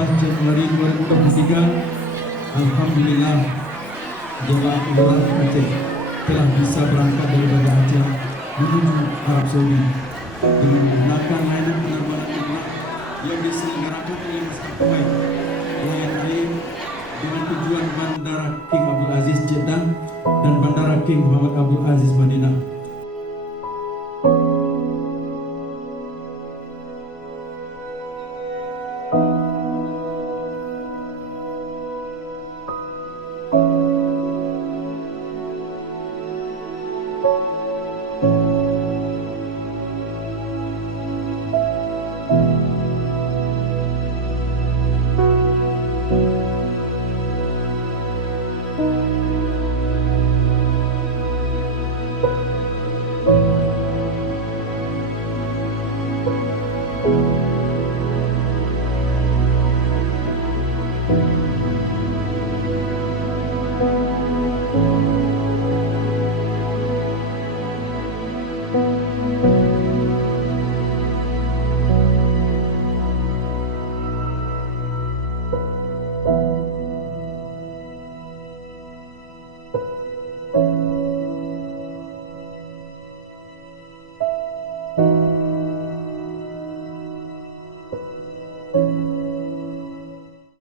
Januari 2023, Alhamdulillah jemaah umrah Aceh telah bisa berangkat dari Banda Aceh menuju Arab Saudi dengan menggunakan layanan penerbangan umrah yang diselenggarakan oleh maskapai Lion Air dengan tujuan Bandara King Abdul Aziz Jeddah dan Bandara King Muhammad Abdul Aziz Madinah.